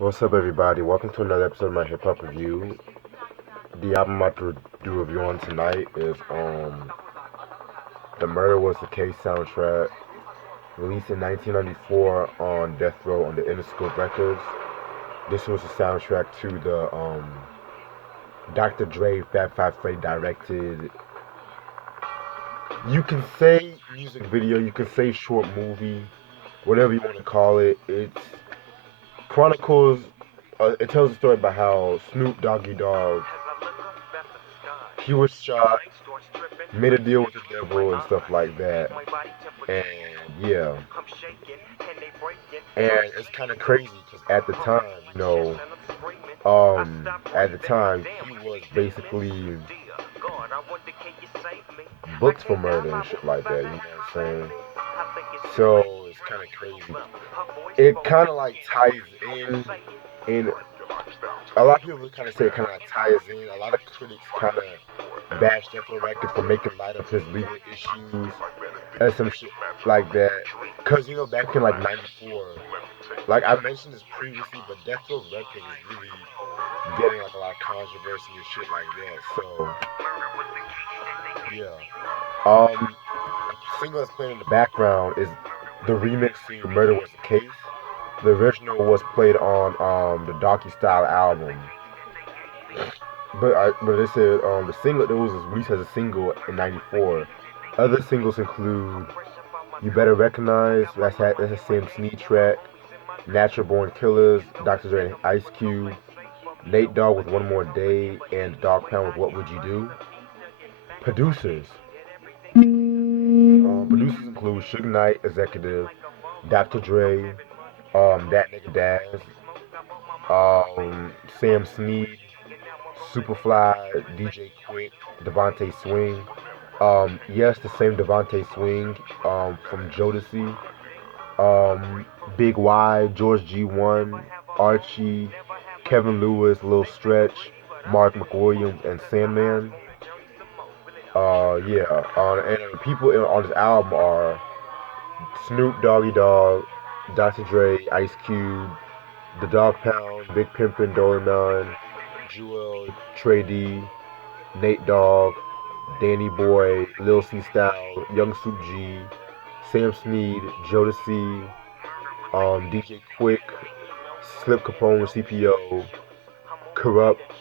What's up, everybody? Welcome to another episode of my hip hop review. The album I'm about to do a review on tonight is the Murder Was the Case soundtrack, released in 1994 on Death Row on the Interscope Records. This was the soundtrack to the Dr. Dre Fat Five Freddy directed. You can say music video, you can say short movie, whatever you want to call it. It's chronicles. It tells a story about how Snoop Doggy Dogg he was shot, made a deal with the devil and stuff like that. And yeah, and it's kind of crazy because at the time, at the time he was basically booked for murder and shit like that. You know what I'm saying? So it's kind of crazy. It kind of like ties in. A lot of people kind of say it kind of like ties in. A lot of critics kind of bash Death Row Records for making light of his legal issues and some shit like that. Cause back in like '94, like I mentioned this previously, but Death Row Records is really getting like a lot of controversy and shit like that. So yeah, the single that's playing in the background is the remix to "Murder Was the Case." The original was played on the Donkey Style album. But they said the single that was released as a single in '94. Other singles include "You Better Recognize," that's a Sam Snead track, "Natural Born Killers," Dr. Dre and Ice Cube, Nate Dogg with "One More Day," and Dog Pound with "What Would You Do." Producers. Producers include Suge Knight, Executive, Dr. Dre, That Nigga Daz, Sam Snead, Superfly, DJ Quick, Devontae Swing. Yes, the same Devontae Swing from Jodeci. Big Y, George G1, Archie, Kevin Lewis, Lil Stretch, Mark McWilliams, and Sandman. Yeah. And the people on this album are Snoop Doggy Dogg, Dr. Dre, Ice Cube, The Dog Pound, Big Pimpin', Dory Melon, Jewel, Trey D, Nate Dogg, Danny Boy, Lil C Style, Young Soup G, Sam Snead, Jodeci, DJ Quick, Slip Capone, CPO, Corrupt,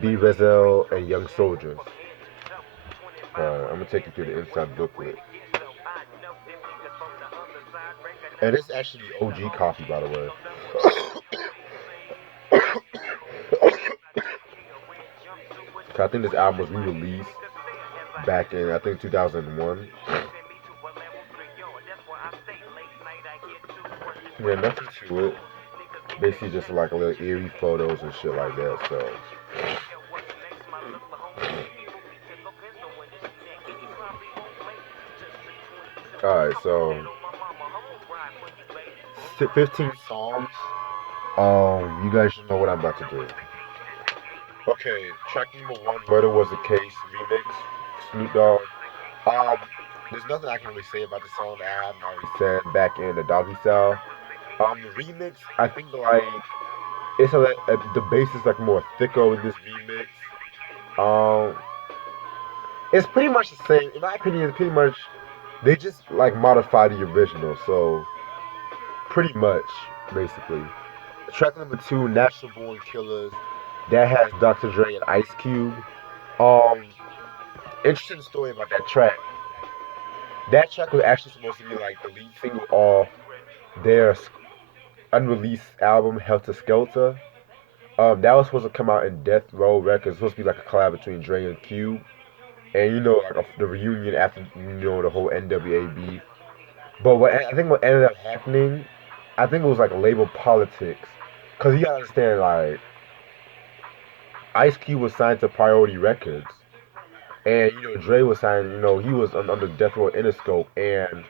B Rezel, and Young Soldiers. I'm gonna take you through the inside booklet. And it's actually the OG copy, by the way. I think this album was re-released back in I think 2001. Yeah, nothing to it. Basically, just like a little eerie photos and shit like that. So, all right. So, 15 songs. You guys should know what I'm about to do. Okay, track number one, "Murder Was the Case" remix, Snoop Dogg. Um, there's nothing I can really say about the song that I haven't already said back in the Doggy Style. The remix, I think like the bass is like more thicker with this remix. Um, it's pretty much the same. In my opinion, it's pretty much they just like modified the original. So pretty much, basically. Track number two, "Natural Born Killers," that has Dr. Dre and Ice Cube. Um, interesting story about that track. That track was actually supposed to be like the lead single off their unreleased album Helter Skelter. That was supposed to come out in Death Row Records. It was supposed to be like a collab between Dre and Cube, and like the reunion after the whole NWA beef. But I think what ended up happening, I think it was like label politics, cause you gotta understand like Ice Cube was signed to Priority Records, and Dre was signed. He was under Death Row Interscope, and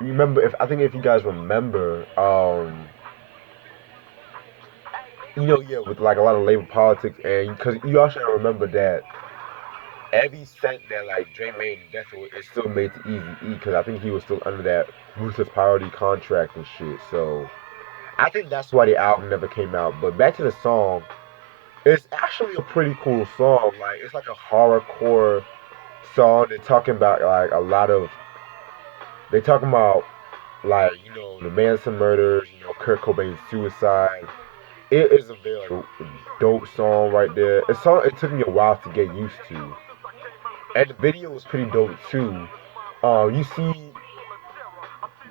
you remember if you guys remember, yeah, with like a lot of labor politics, and because you also gotta remember that every cent that like Dre made in Death Row is still made to Easy E, because I think he was still under that Ruthless Priority contract and shit. So I think that's why the album never came out. But back to the song, it's actually a pretty cool song. Like it's like a horrorcore song. They're talking about like a lot of. They talking about like the Manson murders. Kurt Cobain's suicide. It is a very like, dope song right there. It's song it took me a while to get used to, and the video was pretty dope too. You see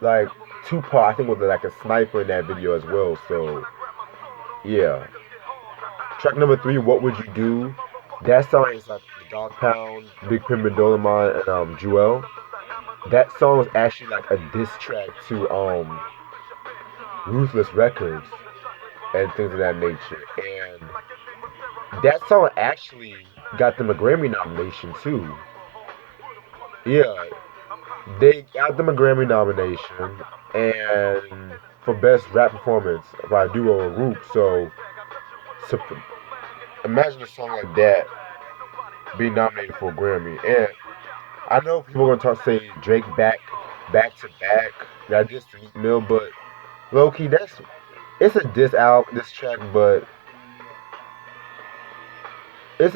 like Tupac, I think was like a sniper in that video as well. So yeah. Track number three, What Would You Do? That song is like the Dog Pound, Big Pimp and Dolomite, and Jewel. That song was actually like a diss track to Ruthless Records and things of that nature. And that song actually got them a Grammy nomination too. Yeah, they got them a Grammy nomination and for best rap performance by a duo or group. So imagine a song like that being nominated for a Grammy. And I know people are gonna say Drake back to back. That just Meek Mill, but low key it's a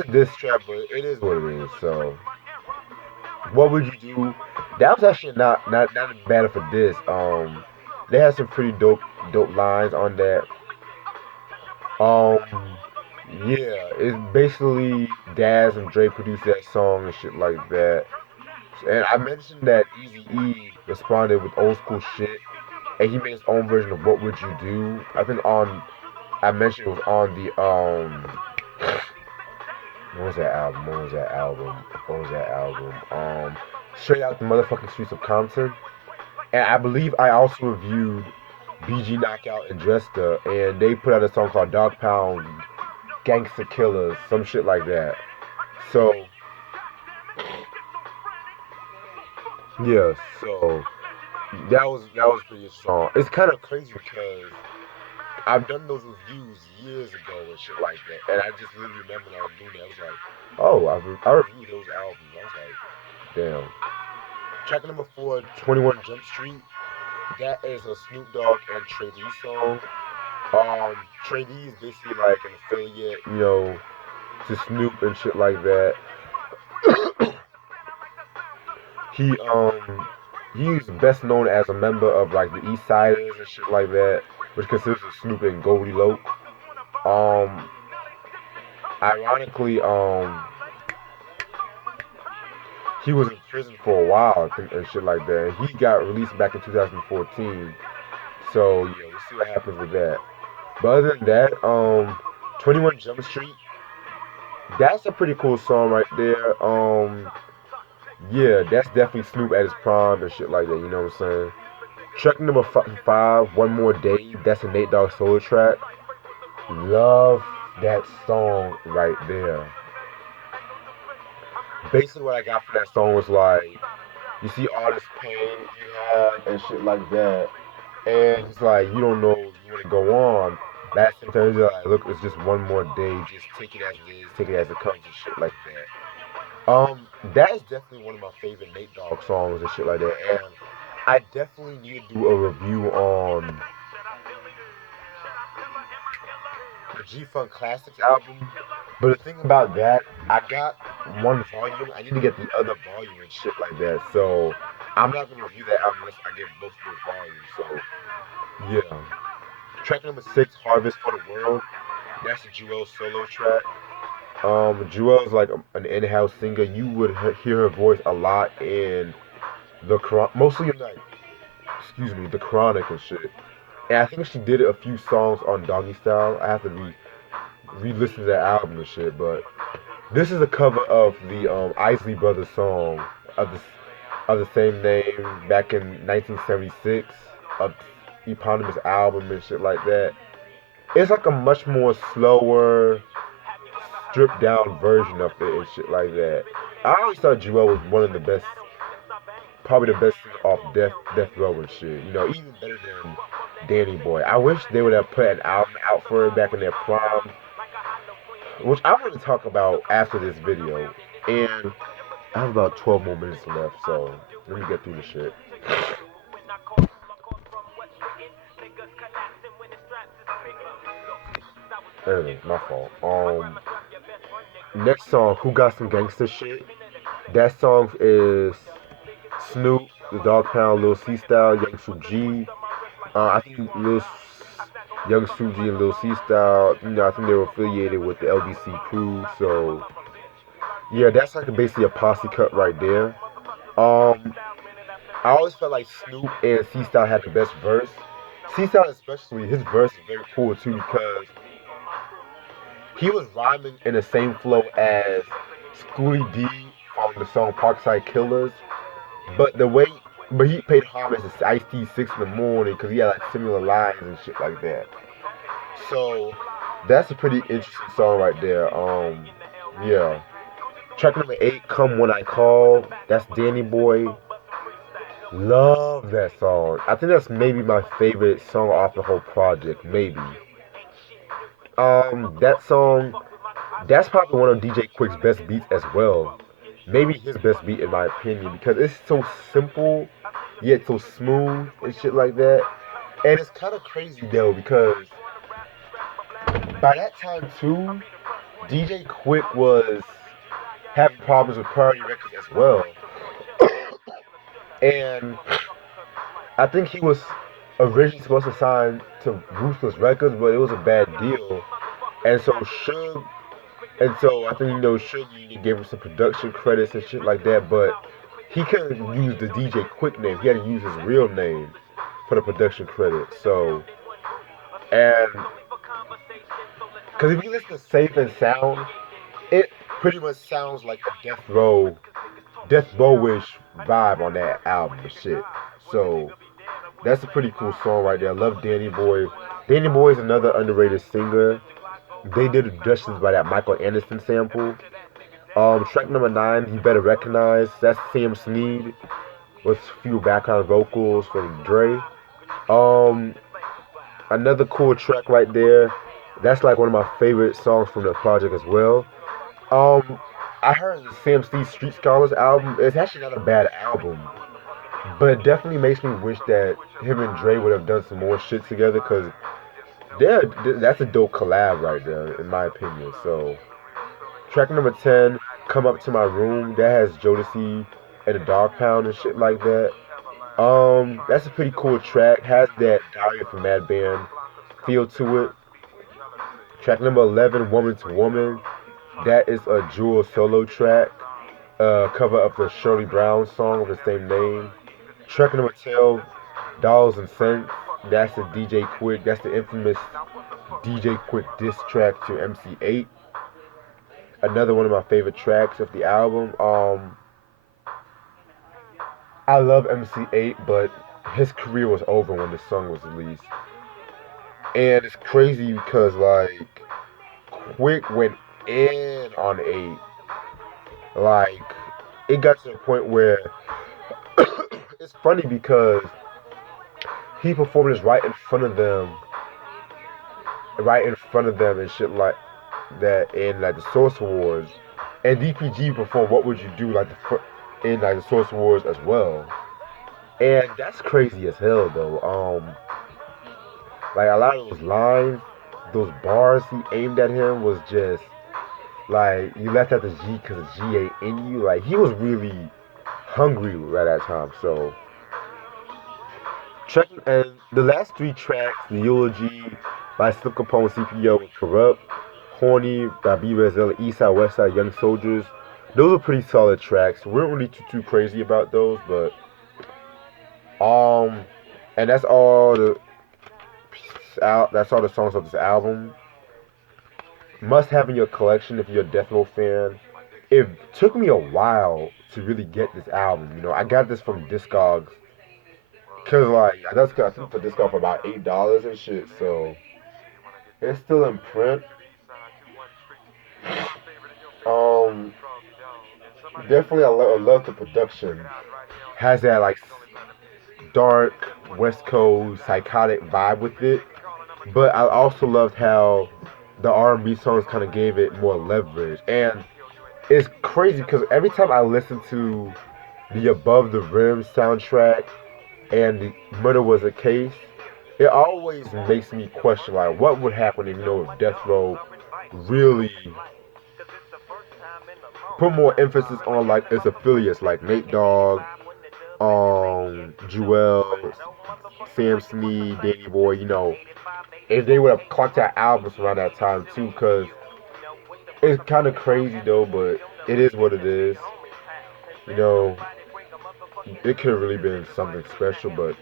diss track, but it is what it is. So what would you do? That was actually not bad for this. They had some pretty dope lines on that. Um, yeah, it's basically Daz and Drake produced that song and shit like that. And I mentioned that Eazy-E responded with old school shit, and he made his own version of "What Would You Do." I think I mentioned it was on the what was that album? Straight Out the Motherfucking Streets of Compton. And I believe I also reviewed B.G. Knockout and Dresta, and they put out a song called Dog Pound Gangster Killers, some shit like that. So yeah, so that was pretty strong. It's kind of crazy because I've done those reviews years ago and shit like that, and I just really remember when I was doing that. I was like, oh, I reviewed those albums. I was like, damn. Track number four, 21 Jump Street. That is a Snoop Dogg and Trey D song. Trey D is basically like an affiliate, to Snoop and shit like that. he he's best known as a member of like the East Siders and shit like that, which consists of Snoop and Goldie Loc. Um, Ironically, he was in prison for a while, I think, and shit like that. And he got released back in 2014. So yeah, we'll see what happens with that. But other than that, 21 Jump Street, that's a pretty cool song right there. Yeah, that's definitely Snoop at his prime and shit like that. You know what I'm saying? Track number five, One More Day. That's a Nate Dogg solo track. Love that song right there. Basically, what I got from that song was like, you see all this pain you have and shit like that, and it's like you don't know if you want to go on. But at the same time, you're like, look, it's just one more day. Just take it as it is, take it as it comes, and shit like that. That is definitely one of my favorite Nate Dogg songs and shit like that. And I definitely need to do a review on the G Funk Classics album. But the thing about that, I got one volume. I need to get the other volume and shit like that. So I'm not gonna review that album unless I get both of those volumes. So yeah. Track number six, Harvest for the World. That's a Jewel solo track. Jewel is like an in-house singer. You would hear her voice a lot in mostly in like, excuse me, the Chronic and shit. And I think she did a few songs on Doggy Style. I have to re-listen to that album and shit. But this is a cover of the Isley Brothers song of the same name back in 1976, a eponymous album and shit like that. It's like a much more slower, stripped down version of it and shit like that. I always thought Jewel was one of the best, probably the best singer off Death Row and shit. Even better than Danny Boy. I wish they would have put an album out for her back in their prime, which I want to talk about after this video. And I have about 12 more minutes left, so let me get through the shit. Anyway, my fault. Next song, Who Got Some Gangster Shit? That song is Snoop, the Dog Pound, Lil C Style, Young Soo G. I think Young Suji and Lil C Style, I think they were affiliated with the LBC crew. So yeah, that's like basically a posse cut right there. Um, I always felt like Snoop and C Style had the best verse. C Style especially, his verse is very cool too because he was rhyming in the same flow as Schoolie D on the song Parkside Killers, but he paid homage to Ice T 6 in the Morning because he had like similar lines and shit like that. So that's a pretty interesting song right there. Yeah. Track number 8, Come When I Call. That's Danny Boy. Love that song. I think that's maybe my favorite song off the whole project. Maybe. That song. That's probably one of DJ Quick's best beats as well. Maybe his best beat in my opinion because it's so simple yet so smooth and shit like that. And it's kind of crazy though because by that time too, DJ Quick was having problems with Priority Records as well. And I think he was originally supposed to sign to Ruthless Records, but it was a bad deal. And so Suge, and so I think Suge gave him some production credits and shit like that, but he couldn't use the DJ Quick name. He had to use his real name for the production credit. So, and because if you listen to Safe and Sound, it pretty much sounds like a Death Row-ish vibe on that album and shit. So that's a pretty cool song right there. I love Danny Boy. Danny Boy is another underrated singer. They did additions by that Michael Anderson sample. Track number 9, You Better Recognize. That's Sam Snead with a few background vocals from Dre. Um, Another cool track right there. That's like one of my favorite songs from the project as well. Um, I heard the Sam Snead Street Scholars album. It's actually not a bad album, but it definitely makes me wish that him and Dre would have done some more shit together because that's a dope collab right there, in my opinion. So, track number 10, Come Up to My Room, that has Jodeci and the Dog Pound and shit like that. That's a pretty cool track. Has that Diary from Mad Band feel to it. Track number 11, Woman to Woman, that is a Jewel solo track. Cover of the Shirley Brown song of the same name. Track number 12, Dollars and Cents, that's the DJ Quick, that's the infamous DJ Quick diss track to MC8. Another one of my favorite tracks of the album. I love MC8, but his career was over when this song was released. And it's crazy because like Quick went in on 8. Like it got to the point where it's funny because he performed this right in front of them and shit like that in like the Source Awards, and D.P.G performed "What Would You Do" like in like the Source Awards as well, and that's crazy as hell though. Like a lot of those lines, those bars he aimed at him was just like you left out the G because the G ain't in you. Like he was really hungry at that time. So and the last 3 tracks, the Eulogy by Slip Capone, CPO, and Corrupt, Horny by B Rezilla, Eastside, Westside, Young Soldiers. Those are pretty solid tracks. We weren't really too crazy about those, but um, and that's all the songs of this album. Must have in your collection if you're a Death Row fan. It took me a while to really get this album. I got this from Discogs. Cause like I think the Discog for about $8 and shit. So it's still in print. Um, Definitely I love the production. Has that like dark West Coast psychotic vibe with it. But I also loved how the R&B songs kind of gave it more leverage. And it's crazy because every time I listen to the Above the Rim soundtrack and the Murder Was a Case, it always makes me question like what would happen if if Death Row really put more emphasis on like its affiliates like Nate Dogg, Jewel, Sam Snead, Danny Boy, if they would have clocked out albums around that time too, because it's kind of crazy though, but it is what it is. You know, it could have really been something special, but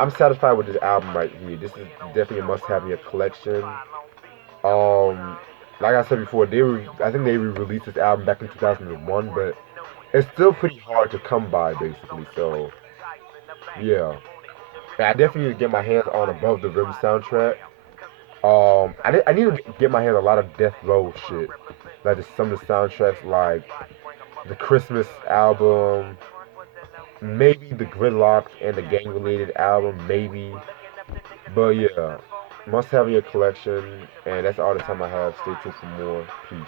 I'm satisfied with this album right here. This is definitely a must-have in your collection. Um, like I said before, I think they re-released this album back in 2001, but it's still pretty hard to come by, basically. So, yeah. I definitely need to get my hands on Above the Rim soundtrack. I need to get my hands on a lot of Death Row shit. Like just some of the soundtracks, like the Christmas album, maybe the Gridlock and the gang related album, maybe. But yeah, must have in your collection, and that's all the time I have. Stay tuned for more. Peace.